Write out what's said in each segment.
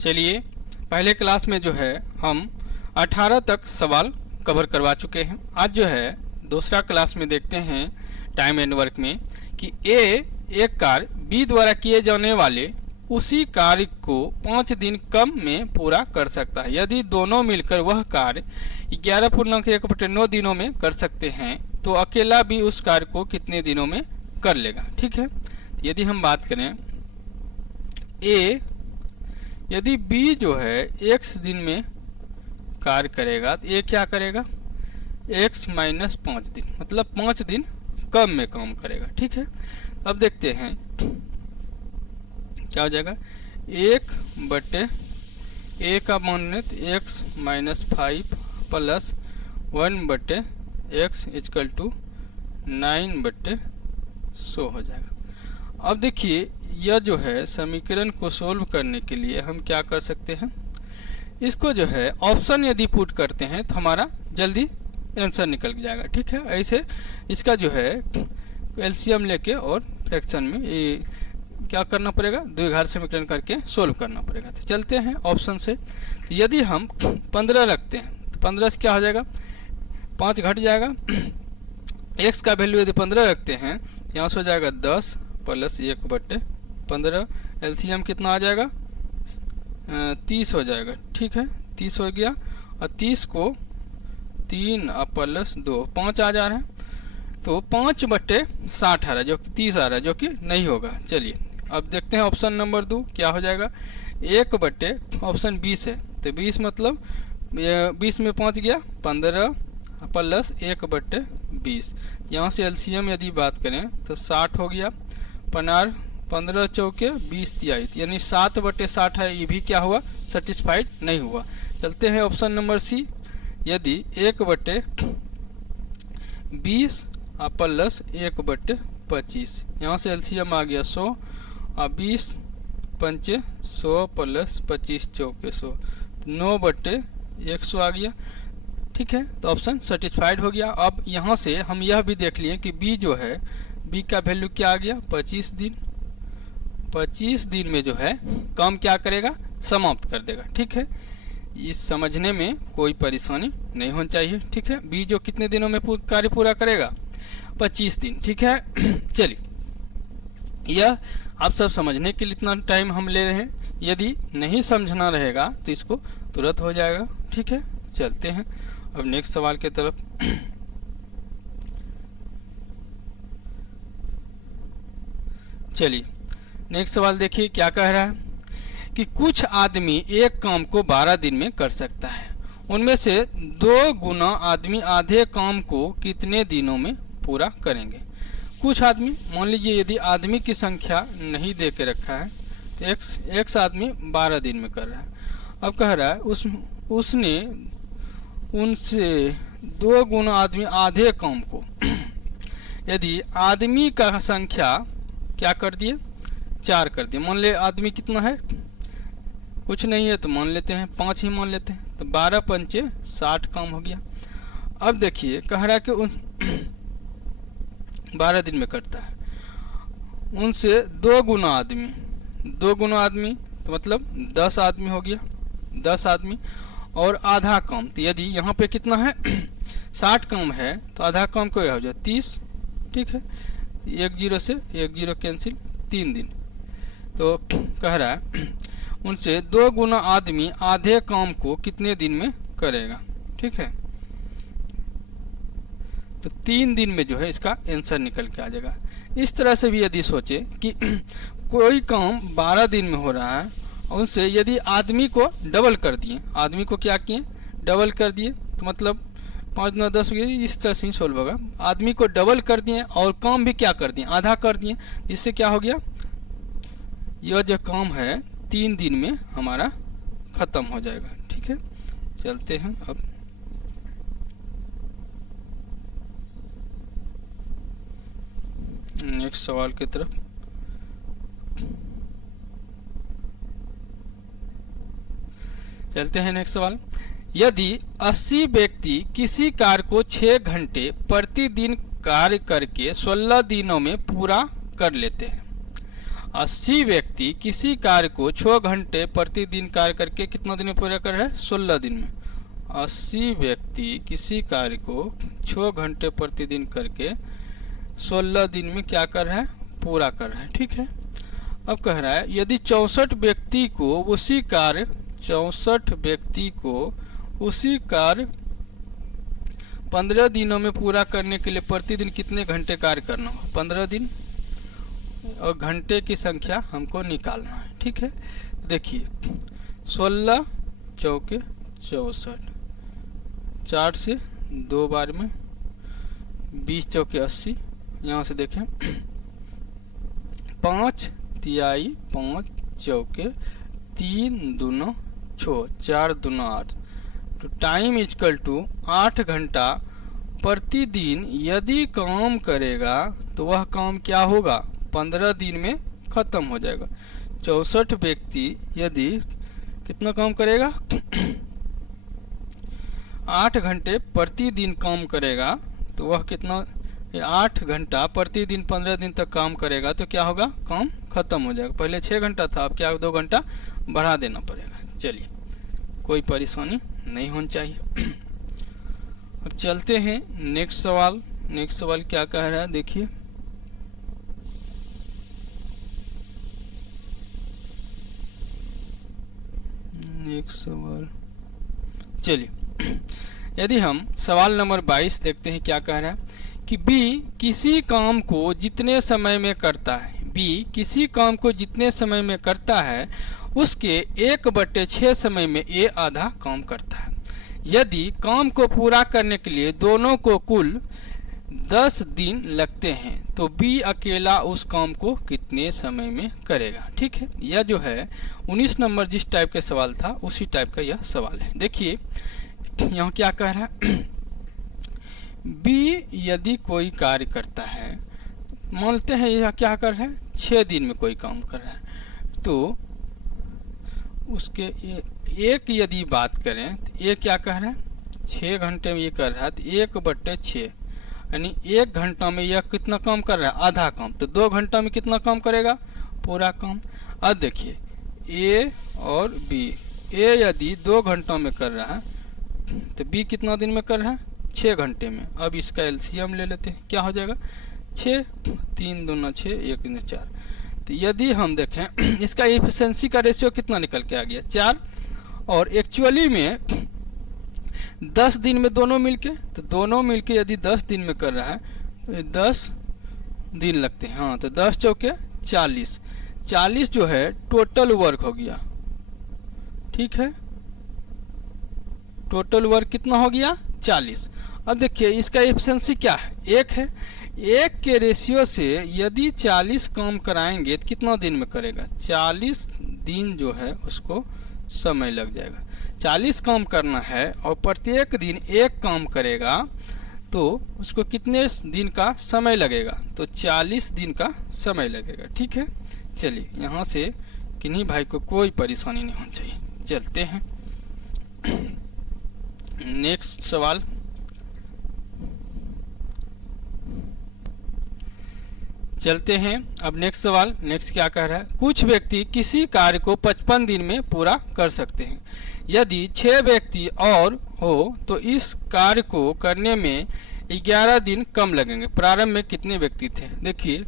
चलिए, पहले क्लास में जो है हम 18 तक सवाल कवर करवा चुके हैं। आज जो है दूसरा क्लास में देखते हैं टाइम एंड वर्क में कि एक कार्य बी द्वारा किए जाने वाले उसी कार्य को 5 दिन कम में पूरा कर सकता है। यदि दोनों मिलकर वह कार्य 11.1/9 दिनों में कर सकते हैं तो अकेला भी उस कार्य को कितने दिनों में कर लेगा। ठीक है, यदि हम बात करें यदि बी जो है x दिन में कार्य करेगा तो ए क्या करेगा, x - 5 दिन, मतलब 5 दिन कम में काम करेगा। ठीक है, अब देखते हैं क्या हो जाएगा। 1/a का मान लें तो x - 5 प्लस 1/x = 9/100 हो जाएगा। अब देखिए, यह जो है समीकरण को सोल्व करने के लिए हम क्या कर सकते हैं, इसको जो है ऑप्शन यदि पुट करते हैं तो हमारा जल्दी आंसर निकल जाएगा। ठीक है, ऐसे इसका जो है एलसीएम लेके और फ्रैक्शन में ये क्या करना पड़ेगा, द्विघात समीकरण करके सोल्व करना पड़ेगा। तो चलते हैं ऑप्शन से। तो यदि हम 15 रखते हैं तो 15 से क्या हो जाएगा, 5 घट जाएगा। x का वैल्यू यदि 15 रखते हैं यहाँ से हो जाएगा 10 प्लस 1/15। एलसीएम कितना आ जाएगा, 30 हो जाएगा। ठीक है, 30 हो गया और 30 को 3 प्लस 2 5 आ जा रहा है, तो 5/60 आ रहा है, जो कि 30 आ रहा है, जो कि नहीं होगा। चलिए अब देखते हैं ऑप्शन नंबर 2 क्या हो जाएगा। 1/, ऑप्शन 20 है तो 20 मतलब 20 में 5 गया 15 प्लस 1/20। यहाँ से एलसीएम यदि बात करें तो 60 हो गया। 15 चौके 20 तिहाई, यानी 7/60 है, ये भी क्या हुआ, सेटिस्फाइड नहीं हुआ। चलते हैं ऑप्शन नंबर सी। यदि 1/20 प्लस 1/25, यहाँ से एलसीएम आ गया 100 और 20 पंचे 100 प्लस 25 चौके 100, 9/100 आ गया। ठीक है, तो ऑप्शन सेटिस्फाइड हो गया। अब यहाँ से हम यह भी देख लिए कि बी जो है, बी का वैल्यू क्या आ गया, 25 दिन। 25 दिन में जो है काम क्या करेगा, समाप्त कर देगा। ठीक है, इस समझने में कोई परेशानी नहीं होनी चाहिए। ठीक है, बी जो कितने दिनों में कार्य पूरा करेगा, 25 दिन। ठीक है, चलिए यह आप सब समझने के लिए इतना टाइम हम ले रहे हैं। यदि नहीं समझना रहेगा तो इसको तुरंत हो जाएगा। ठीक है, चलते हैं अब नेक्स्ट सवाल की तरफ। चलिए नेक्स्ट सवाल देखिए क्या कह रहा है कि कुछ आदमी एक काम को 12 दिन में कर सकता है, उनमें से 2 गुना आदमी आधे काम को कितने दिनों में पूरा करेंगे। कुछ आदमी, मान लीजिए यदि आदमी की संख्या नहीं दे के रखा है तो x आदमी 12 दिन में कर रहा है। अब कह रहा है उसने उनसे 2 गुना आदमी आधे काम को यदि आदमी का संख्या क्या कर दिए, 4 कर दिए। मान ले आदमी कितना है, कुछ नहीं है तो मान लेते हैं 5 ही मान लेते हैं, तो 12 पंचे 60 काम हो गया। अब देखिए कह रहा है कि 12 दिन में करता है, उनसे 2 गुना आदमी, 2 गुना आदमी तो मतलब 10 आदमी हो गया, 10 आदमी और आधा काम। तो यदि यहाँ पे कितना है 60 काम है तो आधा काम को यह हो जाए 30। ठीक है, 1 0 से 1 0 कैंसिल, 3 दिन। तो कह रहा है उनसे 2 गुना आदमी आधे काम को कितने दिन में करेगा। ठीक है, तो 3 दिन में जो है इसका आंसर निकल के आ जाएगा। इस तरह से भी यदि सोचे कि कोई काम 12 दिन में हो रहा है, उनसे यदि आदमी को डबल कर दिए, आदमी को क्या किए, डबल कर दिए, तो मतलब 5 9 10 हो गया। इस तरह से ही सोल्व होगा। आदमी को डबल कर दिए और काम भी क्या कर दिए, आधा कर दिए। इससे क्या हो गया, यह जो काम है 3 दिन में हमारा खत्म हो जाएगा। ठीक है, चलते हैं अब नेक्स्ट सवाल की तरफ। चलते हैं नेक्स्ट सवाल। यदि 80 व्यक्ति किसी कार्य को 6 घंटे प्रतिदिन कार्य करके 16 दिनों में पूरा कर लेते हैं 80 व्यक्ति किसी कार्य को 6 घंटे प्रतिदिन कार्य करके कितना दिन में पूरा कर रहे हैं? 16 दिन में। 80 व्यक्ति किसी कार्य को 6 घंटे प्रतिदिन करके 16 दिन में क्या कर रहा है? पूरा कर रहा है। ठीक है। अब कह रहा है यदि 64 व्यक्ति को उसी कार्य 15 दिनों में पूरा करने के लिए प्रतिदिन कितने घंटे कार्य करना हो? 15 दिन, और घंटे की संख्या हमको निकालना है। ठीक है। देखिए 16 चौके 64, 4 से 2 बार में 20 चौके 80। यहाँ से देखें 5 तिहाई 5 चौके 3 दूना 6, 4 दूना 8। तो टाइम इक्वल टू 8 घंटा प्रतिदिन यदि काम करेगा तो वह काम क्या होगा? 15 दिन में खत्म हो जाएगा। 64 व्यक्ति यदि कितना काम करेगा? 8 घंटे प्रतिदिन काम करेगा तो वह कितना 8 घंटा प्रतिदिन 15 दिन तक काम करेगा तो क्या होगा? काम खत्म हो जाएगा। पहले 6 घंटा था, अब क्या 2 घंटा बढ़ा देना पड़ेगा। चलिए, कोई परेशानी नहीं होनी चाहिए। अब चलते हैं नेक्स्ट सवाल। नेक्स्ट सवाल क्या कह रहा है देखिए। नेक्स्ट सवाल, चलिए यदि हम सवाल नंबर 22 देखते हैं क्या कह रहा है कि बी किसी काम को जितने समय में करता है, बी किसी काम को जितने समय में करता है उसके 1/6 समय में ए आधा काम करता है। यदि काम को पूरा करने के लिए दोनों को कुल 10 दिन लगते हैं तो बी अकेला उस काम को कितने समय में करेगा? ठीक है। यह जो है 19 नंबर जिस टाइप का सवाल था उसी टाइप का यह सवाल है। देखिए यहाँ क्या कह रहा है, बी यदि कोई कार्य करता है, मानते हैं यह क्या कर रहा है? 6 दिन में कोई काम कर रहा है, तो उसके एक यदि बात करें तो ये क्या कह रहा है? 6 घंटे में ये कर रहा है तो 1/6 यानी 1 घंटा में यह कितना काम कर रहा है? आधा काम। तो 2 घंटा में कितना काम करेगा? पूरा काम। अब देखिए ए और बी, ए यदि 2 घंटों में कर रहा है तो बी कितना दिन में कर रहा है? 6 घंटे में। अब इसका एलसीएम ले लेते हैं, क्या हो जाएगा? 6, 3 दूना 6, 1 दूना 4। तो यदि हम देखें इसका एफिशिएंसी का रेशियो कितना निकल के आ गया? 4। और एक्चुअली में 10 दिन में दोनों मिलके, तो दोनों मिलके यदि 10 दिन में कर रहा है तो 10 दिन लगते हैं। हाँ, तो 10 चौके 40, 40 जो है टोटल वर्क हो गया। ठीक है, टोटल वर्क कितना हो गया? 40। अब देखिए इसका एफिशिएंसी क्या है? 1 है। 1 के रेशियो से यदि 40 काम कराएंगे तो कितना दिन में करेगा? 40 दिन जो है उसको समय लग जाएगा। 40 काम करना है और प्रत्येक दिन 1 काम करेगा तो उसको कितने दिन का समय लगेगा? तो 40 दिन का समय लगेगा। ठीक है। चलिए यहाँ से किन्हीं भाई को कोई परेशानी नहीं होनी चाहिए। चलते हैं नेक्स्ट सवाल। चलते हैं अब नेक्स्ट सवाल। नेक्स्ट क्या कह रहा है? कुछ व्यक्ति किसी कार्य को 55 दिन में पूरा कर सकते हैं। यदि 6 व्यक्ति और हो तो इस कार्य को करने में 11 दिन कम लगेंगे। प्रारंभ में कितने व्यक्ति थे? देखिए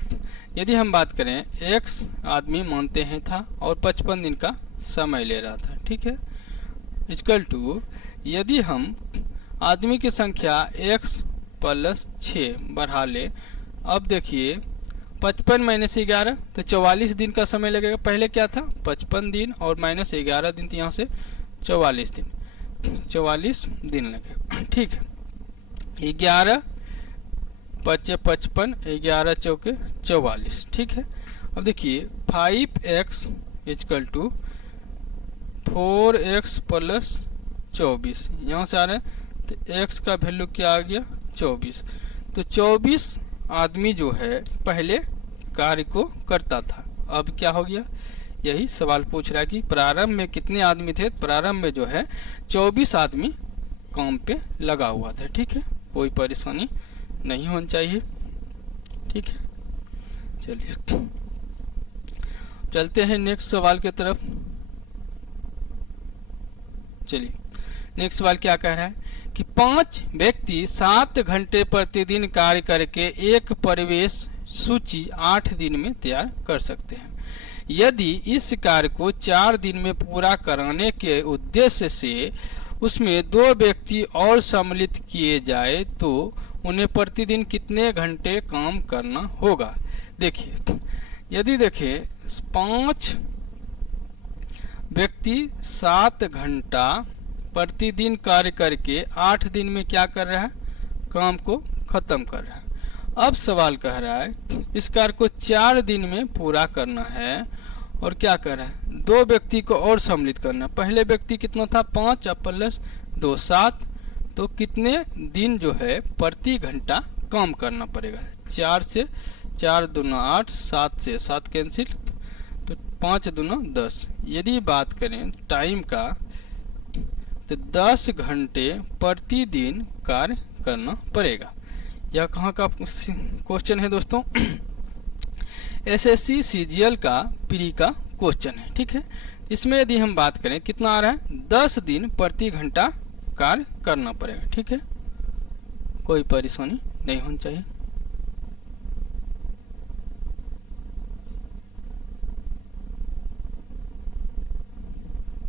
यदि हम बात करें, x आदमी मानते हैं था और 55 दिन का समय ले रहा था। ठीक है, इक्वल टू यदि हम आदमी की संख्या x + 6 बढ़ा ले। अब देखिए 55 - 11 तो 44 दिन का समय लगेगा। पहले क्या था? 55 दिन और -11 दिन, तो यहाँ से 44 दिन, 44 दिन लगेगा। ठीक है, 11 × 55, 11 चौके 44। ठीक है। अब देखिए 5x = 4x + 24, यहाँ से आ रहा है तो x का वैल्यू क्या आ गया? 24। तो 24 आदमी जो है पहले कार्य को करता था, अब क्या हो गया? यही सवाल पूछ रहा है कि प्रारंभ में कितने आदमी थे? प्रारंभ में जो है 24 आदमी काम पे लगा हुआ था। ठीक है, कोई परेशानी नहीं होनी चाहिए। ठीक है, चलिए चलते हैं नेक्स्ट सवाल की तरफ। चलिए नेक्स्ट सवाल क्या कह रहा है कि 5 व्यक्ति 7 घंटे प्रतिदिन कार्य करके एक परिवेश सूची 8 दिन में तैयार कर सकते हैं। यदि इस कार्य को 4 दिन में पूरा कराने के उद्देश्य से उसमें 2 व्यक्ति और सम्मिलित किए जाए तो उन्हें प्रतिदिन कितने घंटे काम करना होगा। देखिए यदि देखें 5 व्यक्ति 7 घंटा प्रतिदिन कार्य करके 8 दिन में क्या कर रहा है, काम को खत्म कर रहा है। अब सवाल कह रहा है इस कार्य को 4 दिन में पूरा करना है और क्या कर रहा है, 2 व्यक्ति को और सम्मिलित करना है। पहले व्यक्ति कितना था 5 प्लस 2 7, तो कितने दिन जो है प्रति घंटा काम करना पड़ेगा। 4 से 4 दूना 8, 7 से 7 कैंसिल, तो 5 दूना 10। यदि बात करें टाइम का तो 10 घंटे प्रतिदिन कार्य करना पड़ेगा। यह कहाँ का क्वेश्चन है दोस्तों, एसएससी सीजीएल का प्री का क्वेश्चन है। ठीक है, इसमें यदि हम बात करें कितना आ रहा है, 10 दिन प्रति घंटा कार्य करना पड़ेगा। ठीक है, कोई परेशानी नहीं होनी चाहिए।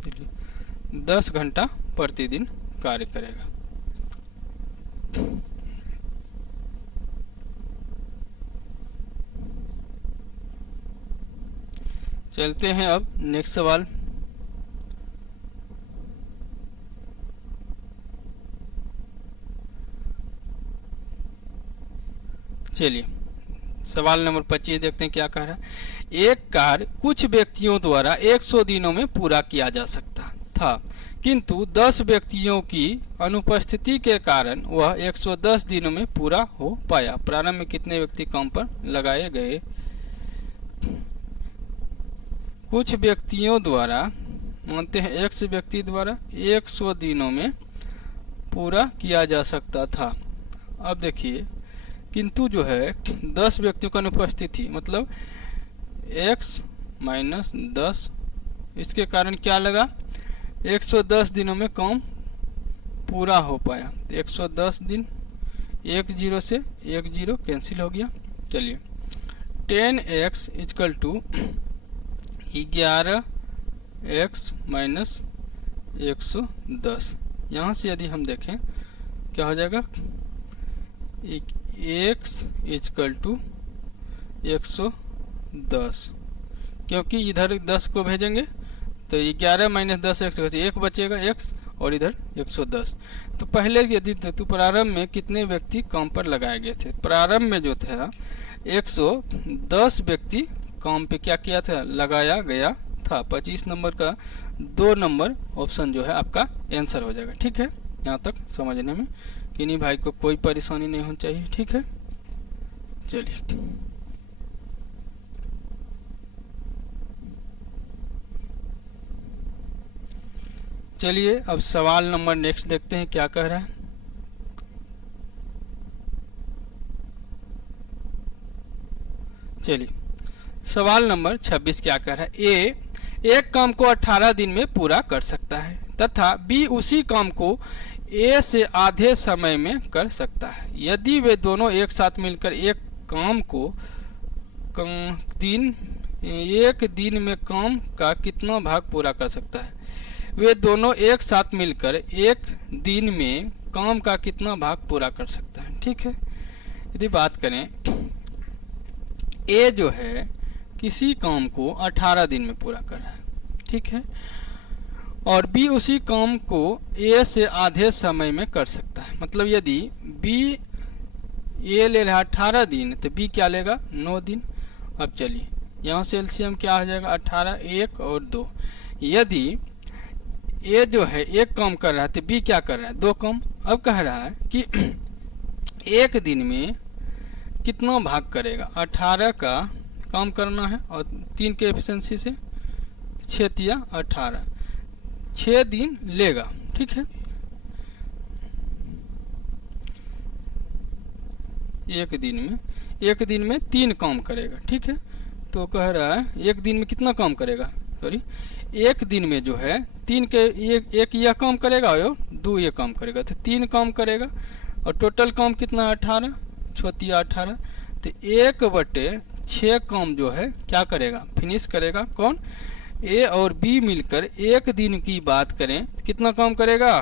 चलिए 10 घंटा प्रतिदिन कार्य करेगा। चलते हैं अब नेक्स्ट सवाल। चलिए सवाल नंबर 25 देखते हैं क्या कह रहा है। एक कार्य कुछ व्यक्तियों द्वारा 100 दिनों में पूरा किया जा सकता था, किंतु 10 व्यक्तियों की अनुपस्थिति के कारण वह 110 दिनों में पूरा हो पाया। प्रारंभ में कितने व्यक्ति काम पर लगाए गए। कुछ व्यक्तियों द्वारा, मानते हैं X व्यक्ति द्वारा 100 दिनों में पूरा किया जा सकता था। अब देखिए किंतु जो है 10 व्यक्तियों का अनुपस्थिति, मतलब x माइनस 10, इसके कारण क्या लगा, 110 दिनों में काम पूरा हो पाया। 110 दिन, 1 0 से 1 0 कैंसिल हो गया। चलिए 10x equal to 11x minus 110। यहाँ से यदि हम देखें क्या हो जाएगा, x इक्वल टू 110, क्योंकि इधर 10 को भेजेंगे तो 11 माइनस 10 1 बचेगा x, और इधर 110। तो पहले यदि तो प्रारंभ में कितने व्यक्ति काम पर लगाए गए थे। प्रारंभ में जो था 110 व्यक्ति काम पे क्या किया था, लगाया गया था। 25 नंबर का 2 नंबर ऑप्शन जो है आपका आंसर हो जाएगा। ठीक है, यहाँ तक समझने में किन्हीं भाई को कोई परेशानी नहीं होनी चाहिए। ठीक है, चलिए चलिए अब सवाल नंबर नेक्स्ट देखते हैं क्या कह रहा है। चलिए सवाल नंबर 26 क्या कह रहा है। ए एक काम को 18 दिन में पूरा कर सकता है तथा बी उसी काम को ए से आधे समय में कर सकता है। यदि वे दोनों एक साथ मिलकर एक काम को एक दिन में काम का कितना भाग पूरा कर सकता है। वे दोनों एक साथ मिलकर एक दिन में काम का कितना भाग पूरा कर सकता है। ठीक है, यदि बात करें ए जो है किसी काम को 18 दिन में पूरा कर रहा है, ठीक है, और बी उसी काम को ए से आधे समय में कर सकता है। मतलब यदि बी ए ले रहा 18 दिन तो बी क्या लेगा 9 दिन। अब चलिए यहाँ से एलसीएम क्या हो जाएगा 18, 1 और 2। यदि ए जो है एक काम कर रहा है तो बी क्या कर रहा है 2 काम। अब कह रहा है कि एक दिन में कितना भाग करेगा, 18 का काम करना है और 3 के एफिशिएंसी से 6 तिया 18, 6 दिन लेगा। ठीक है, एक दिन में 3 काम करेगा। ठीक है, तो कह रहा है एक दिन में कितना काम करेगा, सॉरी एक दिन में जो है 3 के एक यह काम करेगा और 2 ये काम करेगा, तो 3 काम करेगा और टोटल काम कितना है 18, छोतिया 18। तो 1/6 काम जो है क्या करेगा, फिनिश करेगा। कौन, ए और बी मिलकर एक दिन की बात करें कितना काम करेगा,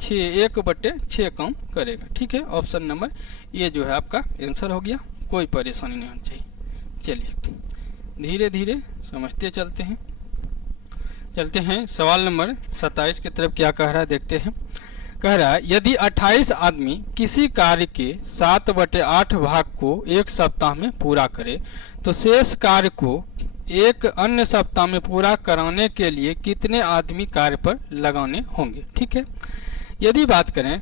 1/6 काम करेगा। ठीक है, ऑप्शन नंबर ये जो है आपका आंसर हो गया, कोई परेशानी नहीं होनी चाहिए। चलिए धीरे धीरे समझते चलते हैं। सवाल नंबर 27 की तरफ क्या कह रहा है देखते हैं। कह रहा है यदि 28 आदमी किसी कार्य के 7/8 भाग को एक सप्ताह में पूरा करे तो शेष कार्य को एक अन्य सप्ताह में पूरा कराने के लिए कितने आदमी कार्य पर लगाने होंगे। ठीक है, यदि बात करें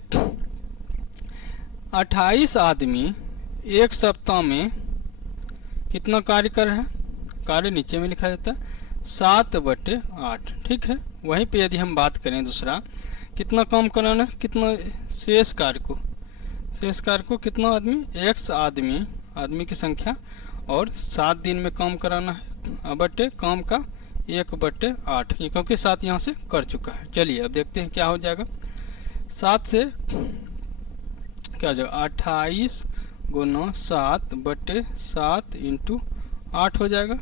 28 आदमी एक सप्ताह में कितना कार्य कर रहे हैं, कार्य नीचे में लिखा जाता है 7/8। ठीक है, वहीं पे यदि हम बात करें दूसरा कितना काम कराना है, कितना शेष कार्य को कितना आदमी, x आदमी की संख्या और 7 दिन में काम कराना है बटे काम का 1/8, क्योंकि 7 यहाँ से कर चुका है। चलिए अब देखते हैं क्या हो जाएगा। 7 से क्या हो जाएगा, 28 गुना 7/7 इंटू 8 हो जाएगा,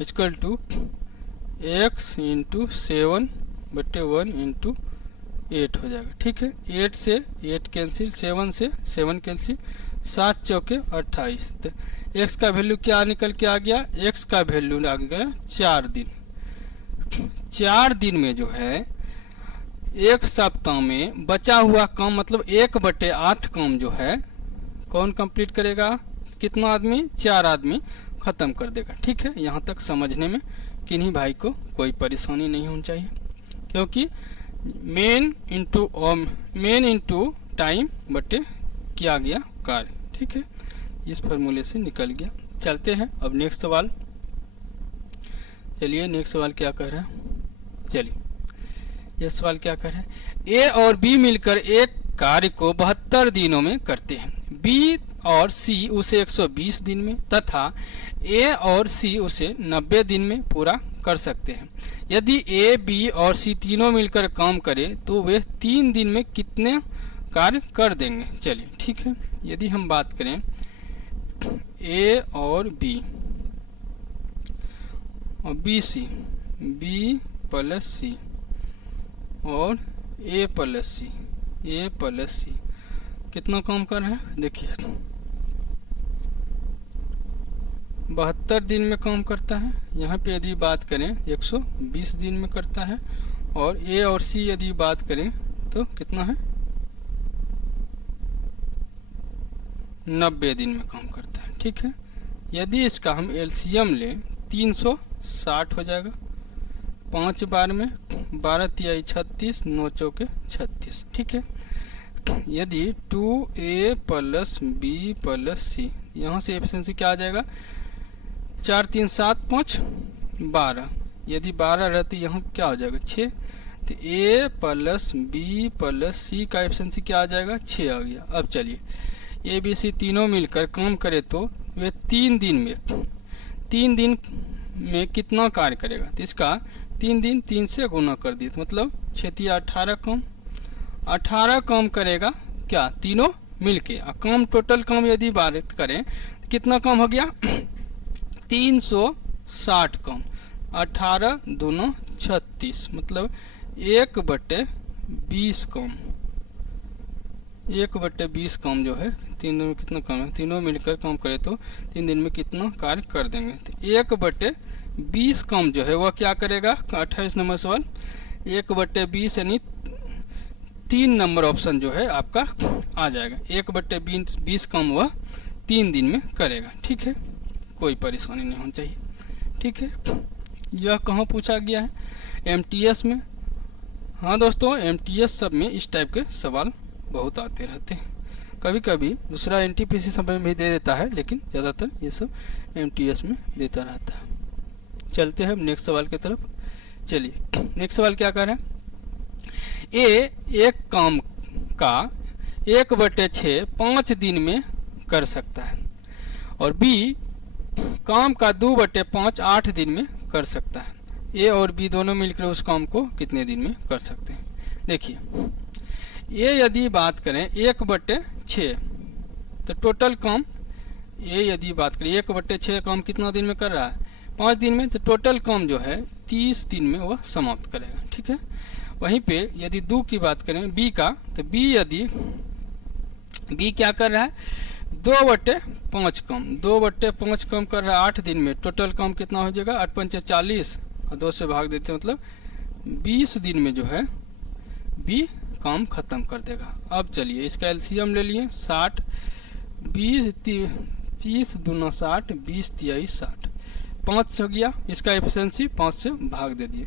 equal to x into 7/1 into 8 हो जाएगा। ठीक है, 8 से 8 कैंसिल, 7 से 7 कैंसिल, 7 चौके 28। तो x का वैल्यू क्या निकल के आ गया, x का वैल्यू आ गया 4 दिन। 4 दिन में जो है एक सप्ताह में बचा हुआ काम मतलब 1/8 काम जो है कौन कंप्लीट करेगा, कितना आदमी, 4 आदमी खत्म कर देगा। ठीक है, यहाँ तक समझने में किन्हीं भाई को कोई परेशानी नहीं होनी चाहिए, क्योंकि मेन इंटू टाइम बटे किया गया कार्य। ठीक है, इस फॉर्मूले से निकल गया। चलते हैं अब नेक्स्ट सवाल। चलिए नेक्स्ट सवाल क्या कह रहा है, चलिए यह सवाल क्या कह रहा है। ए और बी मिलकर एक कार्य को 72 दिनों में करते हैं, बी और सी उसे 120 दिन में तथा ए और सी उसे 90 दिन में पूरा कर सकते हैं। यदि ए, बी और सी तीनों मिलकर काम करें तो वे 3 दिन में कितने कार्य कर देंगे। चलिए ठीक है, यदि हम बात करें ए और बी और बी सी, बी प्लस सी और ए प्लस सी कितना काम कर रहा है, देखिए 72 दिन में काम करता है। यहाँ पे यदि बात करें 120 दिन में करता है, और ए और सी यदि बात करें तो कितना है 90 दिन में काम करता है। ठीक है, यदि इसका हम एलसीएम लें 360 हो जाएगा, 5 बार में 12 तिहाई 36, 9 चौके 36। ठीक है, यदि 2a प्लस बी प्लस सी, यहाँ से एफिशिएंसी क्या आ जाएगा, 4 3 7 5 12, यदि 12 रहती यहाँ क्या हो जाएगा 6, तो a प्लस बी प्लस सी का एफिशिएंसी क्या आ जाएगा 6 आ गया। अब चलिए ए बी सी तीनों मिलकर काम करे तो वे 3 दिन में कितना कार्य करेगा, तो इसका 3 दिन 3 से गुना कर दिए तो मतलब 6 18 काम करेगा क्या, तीनों मिलके। काम टोटल काम यदि बात करें तो कितना काम हो गया 360 काम, 18 दूना 36 मतलब 1/20 काम, 1/20 काम जो है 3 दिन में कितना काम है, तीनों मिलकर काम करे तो 3 दिन में कितना कार्य कर देंगे। तो 1/20 काम जो है वह क्या करेगा, 28 नंबर सवाल 1/20 यानी 3 नंबर ऑप्शन जो है आपका आ जाएगा। 1/20 काम वह 3 दिन में करेगा। ठीक है, कोई परेशानी नहीं होनी चाहिए। ठीक है, यह कहाँ पूछा गया है, एमटीएस में। हाँ दोस्तों, एमटीएस सब में इस टाइप के सवाल बहुत आते रहते हैं, कभी कभी दूसरा एनटीपीसी सब में भी दे देता है, लेकिन ज़्यादातर ये सब एमटीएस में देता रहता है। चलते हैं नेक्स्ट सवाल की तरफ। चलिए नेक्स्ट सवाल क्या कर रहे हैं, ए एक काम का 1/6 5 दिन में कर सकता है, और बी काम का 2/5 8 दिन में कर सकता है। ए और बी दोनों मिलकर उस काम को कितने दिन में कर सकते हैं? देखिए, ये यदि बात करें 1/6, तो टोटल काम, ये यदि बात करें 1/6 काम कितना दिन में कर रहा है? 5 दिन में। तो टोटल काम जो है 30 दिन में वह समाप्त करेगा। ठीक है। वहीं पे यदि 2 की बात करें बी का, तो बी क्या कर रहा है? 2/5 काम, 2/5 काम कर रहा है 8 दिन में। टोटल काम कितना हो जाएगा? 8 पंचे 40 और 2 से भाग देते हैं, मतलब 20 दिन में जो है बी काम खत्म कर देगा। अब चलिए इसका एलसीएम ले लिए। 60 20 30 दूना 60, 20 तिहाई 60, 5 हो गया। इसका एफिशिएंसी 5 से भाग दे दिए,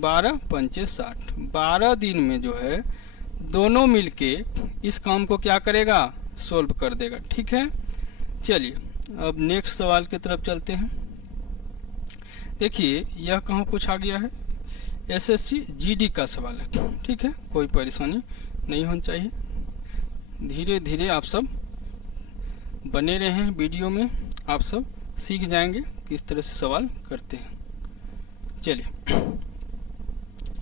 12 पंचे 60। 12 दिन में जो है दोनों मिलके इस काम को क्या करेगा? सोल्व कर देगा। ठीक है। चलिए अब नेक्स्ट सवाल की तरफ चलते हैं। देखिए यह कहाँ पूछा गया है? एसएससी जीडी का सवाल है। ठीक है, कोई परेशानी नहीं होनी चाहिए। धीरे धीरे आप सब बने रहे हैं वीडियो में, आप सब सीख जाएंगे किस तरह से सवाल करते हैं। चलिए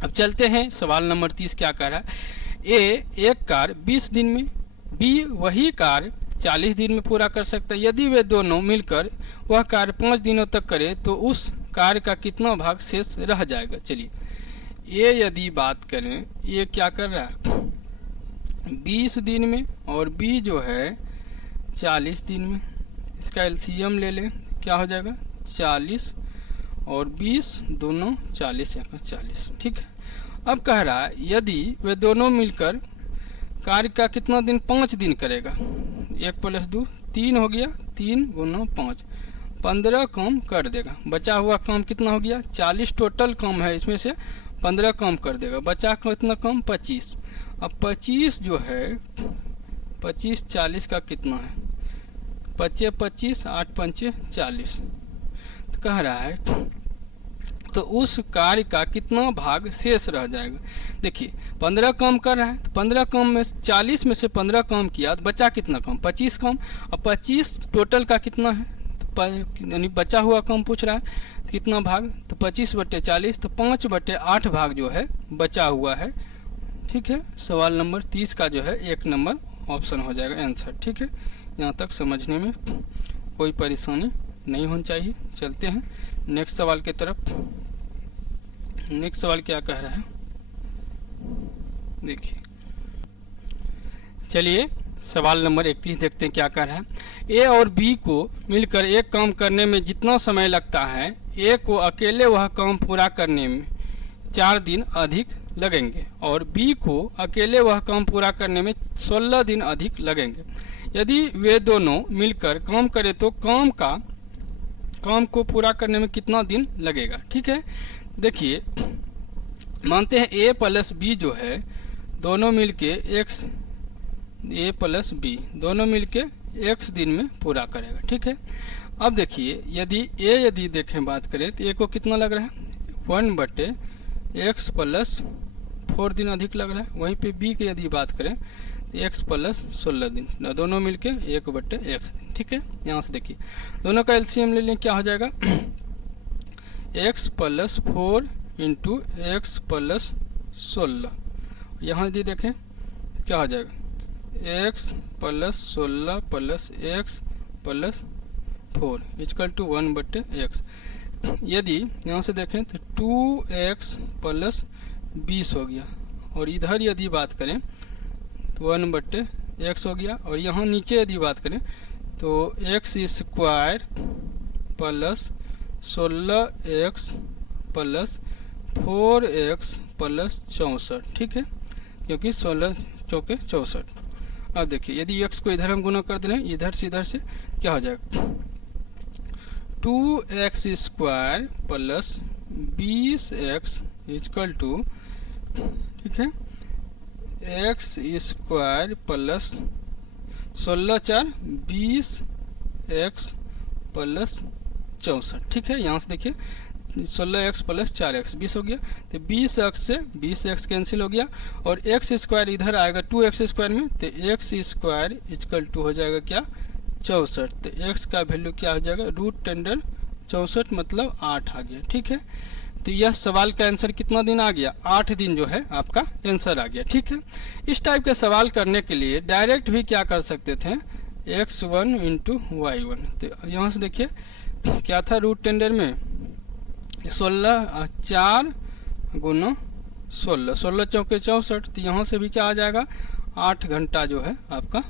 अब चलते हैं। सवाल नंबर 30 क्या कह रहा है? ए एक कार्य 20 दिन में, बी वही कार्य 40 दिन में पूरा कर सकता है। यदि वे दोनों मिलकर वह कार्य 5 दिनों तक करे तो उस कार्य का कितना भाग शेष रह जाएगा? चलिए, ये यदि बात करें, ये क्या कर रहा है? 20 दिन में, और बी जो है 40 दिन में। इसका एलसीएम ले लें, क्या हो जाएगा? 40 और 20 दोनों 40 या 40। ठीक है। अब कह रहा है यदि वे दोनों मिलकर कार्य का कितना दिन? 5 दिन करेगा। 1 + 2 3 हो गया, 3 × 5 15 काम कर देगा। बचा हुआ काम कितना हो गया? 40 टोटल काम है, इसमें से 15 काम कर देगा। बचा कितना काम? 25। अब 25 जो है 25 40 का कितना है? 25 25 8 पंचे 40। तो कह रहा है तो उस कार्य का कितना भाग शेष रह जाएगा? देखिए 15 काम कर रहा है, तो 15 काम में 40 में से 15 काम किया तो बचा कितना काम? 25 काम। अब 25 टोटल का कितना है? तो यानी बचा हुआ काम पूछ रहा है, तो कितना भाग? तो 25/40, तो 5/8 भाग जो है बचा हुआ है। ठीक है। सवाल नंबर 30 का जो है 1 नंबर ऑप्शन हो जाएगा आंसर। ठीक है, यहाँ तक समझने में कोई परेशानी नहीं होनी चाहिए। चलते हैं नेक्स्ट सवाल की तरफ। नेक्स्ट सवाल क्या कह रहा है? देखिए, चलिए सवाल नंबर 31 देखते हैं क्या कह रहा है। ए और बी को मिलकर एक काम करने में जितना समय लगता है, ए को अकेले वह काम पूरा करने में 4 दिन अधिक लगेंगे और बी को अकेले वह काम पूरा करने में 16 दिन अधिक लगेंगे। यदि वे दोनों मिलकर काम करें तो काम को पूरा करने में कितना दिन लगेगा? ठीक है। देखिए मानते हैं ए + बी जो है दोनों मिलके ए + बी दोनों मिलके x दिन में पूरा करेगा। ठीक है। अब देखिए यदि देखें बात करें तो ए को कितना लग रहा है? 1/x + 4 दिन अधिक लग रहा है। वहीं पे बी की यदि बात करें तो x + 16 दिन, दोनों मिलके 1/x। ठीक है। यहाँ से देखिए दोनों का एलसीएम ले लें, क्या हो जाएगा? x + 4 × x + 16। यहाँ यदि देखें तो क्या हो जाएगा? x + 16 + x + 4 = 1/x। यदि यहाँ से देखें तो 2x + 20 हो गया, और इधर यदि बात करें तो 1/x हो गया। और यहाँ नीचे यदि बात करें तो x² + 16x + 4x + 64। ठीक है, क्योंकि 16 चौके 64। अब देखिए यदि x को इधर हम गुना कर दें इधर से क्या हो जाएगा? 2x² + 20x = ठीक है x² + 16 4 20x + 64। ठीक है। यहाँ से देखिए 16x + 4x 20 हो गया, तो 20x से 20x कैंसिल हो गया और x² इधर आएगा 2x² में, तो x² = हो जाएगा क्या? 64। तो x का वैल्यू क्या हो जाएगा, √10 मतलब 8 आ गया। ठीक है, तो यह सवाल का आंसर कितना दिन आ गया, 8 दिन जो है आपका आंसर आ गया। ठीक है, इस टाइप के सवाल करने के लिए डायरेक्ट भी क्या कर सकते थे, x1 इंटू y1। तो यहाँ से देखिए क्या था, √10 में 16, 4 गुना 16, 16 चौके 64। तो यहाँ से भी क्या आ जाएगा, 8 घंटा जो है आपका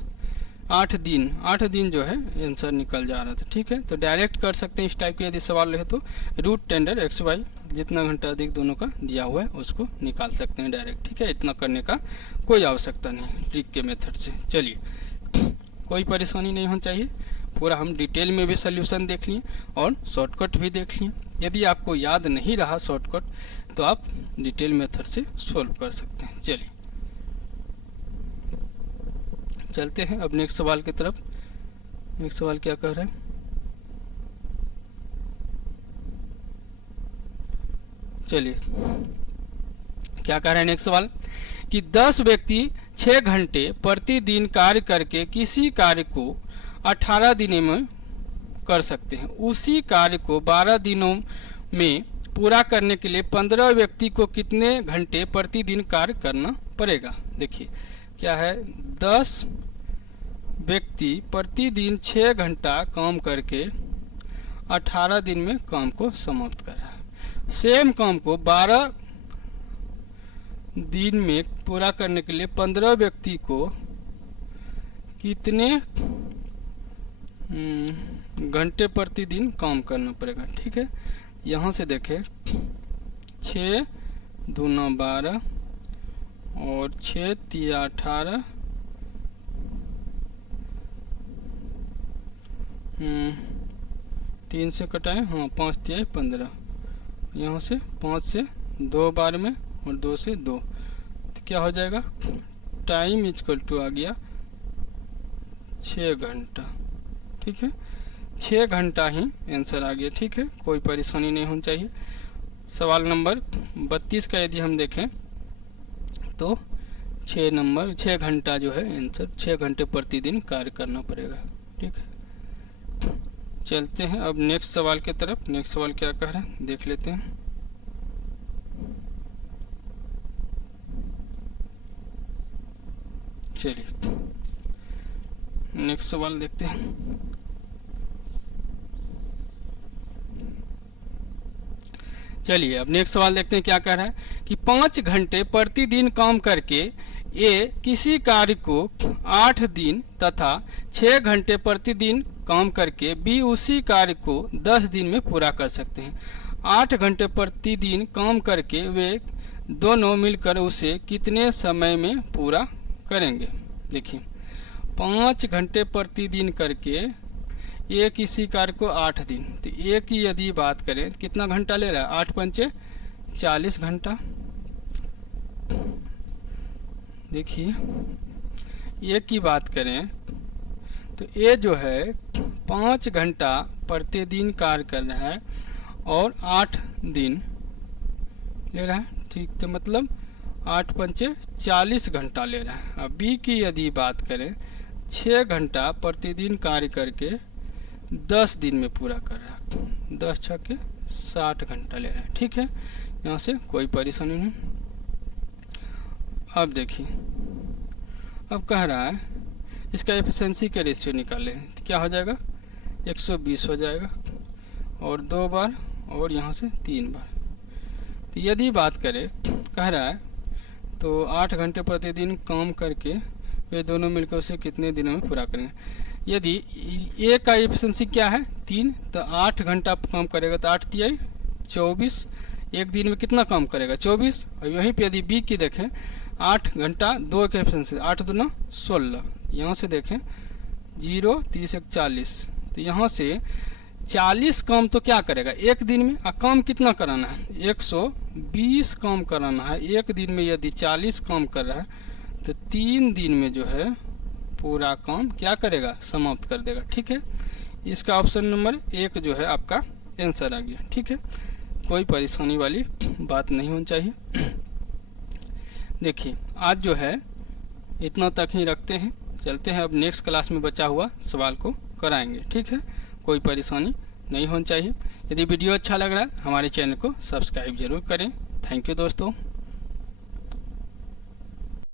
8 दिन जो है आंसर निकल जा रहा था। ठीक है, तो डायरेक्ट कर सकते हैं इस टाइप के यदि सवाल रहे तो, √10 xy जितना घंटा अधिक दोनों का दिया हुआ है उसको निकाल सकते हैं डायरेक्ट। ठीक है, इतना करने का कोई आवश्यकता नहीं ट्रिक के मेथड से। चलिए, कोई परेशानी नहीं होनी चाहिए, पूरा हम डिटेल में भी सोल्यूशन देख लिए और शॉर्टकट भी देख लिए। यदि आपको याद नहीं रहा शॉर्टकट तो आप डिटेल मेथड से सोल्व कर सकते हैं। चलिए चलते हैं अब नेक्स्ट सवाल की तरफ। नेक्स्ट सवाल क्या कह रहा है, चलिए क्या कह रहा है नेक्स्ट सवाल, कि 10 व्यक्ति 6 घंटे प्रतिदिन कार्य करके किसी कार्य को 18 दिनों में कर सकते हैं। उसी कार्य को 12 दिनों में पूरा करने के लिए 15 व्यक्ति को कितने घंटे प्रतिदिन कार्य करना पड़ेगा। देखिए क्या है, 10 व्यक्ति प्रतिदिन 6 घंटा काम करके 18 दिन में काम को समाप्त कर रहा है। सेम काम को 12 दिन में पूरा करने के लिए 15 व्यक्ति को कितने घंटे प्रतिदिन काम करना पड़ेगा। ठीक है, यहाँ से देखें 6 दूना 12 और 6 तिया 18, 3 से कटाए, हाँ 5 तिया 15, यहाँ से 5 से 2 बार में और 2 से 2, तो क्या हो जाएगा, टाइम इक्वल टू आ गया 6 घंटा। ठीक है, 6 घंटा ही आंसर आ गया। ठीक है, कोई परेशानी नहीं होनी चाहिए। सवाल नंबर 32 का यदि हम देखें तो 6 घंटा जो है आंसर, 6 घंटे प्रतिदिन कार्य करना पड़ेगा। ठीक है, चलते हैं अब नेक्स्ट सवाल की तरफ। नेक्स्ट सवाल क्या कह रहा है देख लेते हैं। चलिए नेक्स्ट सवाल देखते हैं। चलिए अब नेक्स्ट सवाल देखते हैं क्या कह रहा है, कि 5 घंटे प्रतिदिन काम करके ए किसी कार्य को 8 दिन तथा 6 घंटे प्रतिदिन काम करके बी उसी कार्य को 10 दिन में पूरा कर सकते हैं। 8 घंटे प्रतिदिन काम करके वे दोनों मिलकर उसे कितने समय में पूरा करेंगे। देखिए 5 घंटे प्रतिदिन करके एक इसी कार्य को 8 दिन, तो एक की यदि बात करें तो कितना घंटा ले रहा है, 8 पंचे 40 घंटा। देखिए एक की बात करें तो ये जो है 5 घंटा प्रतिदिन कार्य कर रहा है और 8 दिन ले रहा है। ठीक, तो मतलब 8 पंचे 40 घंटा ले रहा है। अब बी की यदि बात करें 6 घंटा प्रतिदिन कार्य करके 10 दिन में पूरा कर रहा है, 10 छक्के 60 घंटा ले रहा है। ठीक है, यहाँ से कोई परेशानी नहीं। अब देखिए अब कह रहा है इसका एफिशिएंसी का रेशियो निकालें तो क्या हो जाएगा, 120 हो जाएगा और 2 बार और यहाँ से 3 बार। तो यदि बात करें कह रहा है तो 8 घंटे प्रतिदिन काम करके वे दोनों मिलकर उसे कितने दिनों में पूरा करेंगे। यदि ए का एफिशिएंसी क्या है 3, तो 8 घंटा काम करेगा तो 8 तिहाई 24, एक दिन में कितना काम करेगा 24। और यहीं पे यदि बी की देखें 8 घंटा 2 के एफिशिएंसी 8 दूना 16, यहाँ से देखें 0 30 40, तो यहाँ से 40 काम तो क्या करेगा एक दिन में, काम कितना कराना है 120 काम कराना है एक दिन में। यदि 40 काम कर रहा है तो 3 दिन में जो है पूरा काम क्या करेगा, समाप्त कर देगा। ठीक है, इसका ऑप्शन नंबर 1 जो है आपका आंसर आ गया। ठीक है, कोई परेशानी वाली बात नहीं होनी चाहिए। देखिए आज जो है इतना तक ही रखते हैं, चलते हैं अब नेक्स्ट क्लास में बचा हुआ सवाल को कराएंगे। ठीक है, कोई परेशानी नहीं होनी चाहिए। यदि वीडियो अच्छा लग रहा है हमारे चैनल को सब्सक्राइब जरूर करें। थैंक यू दोस्तों।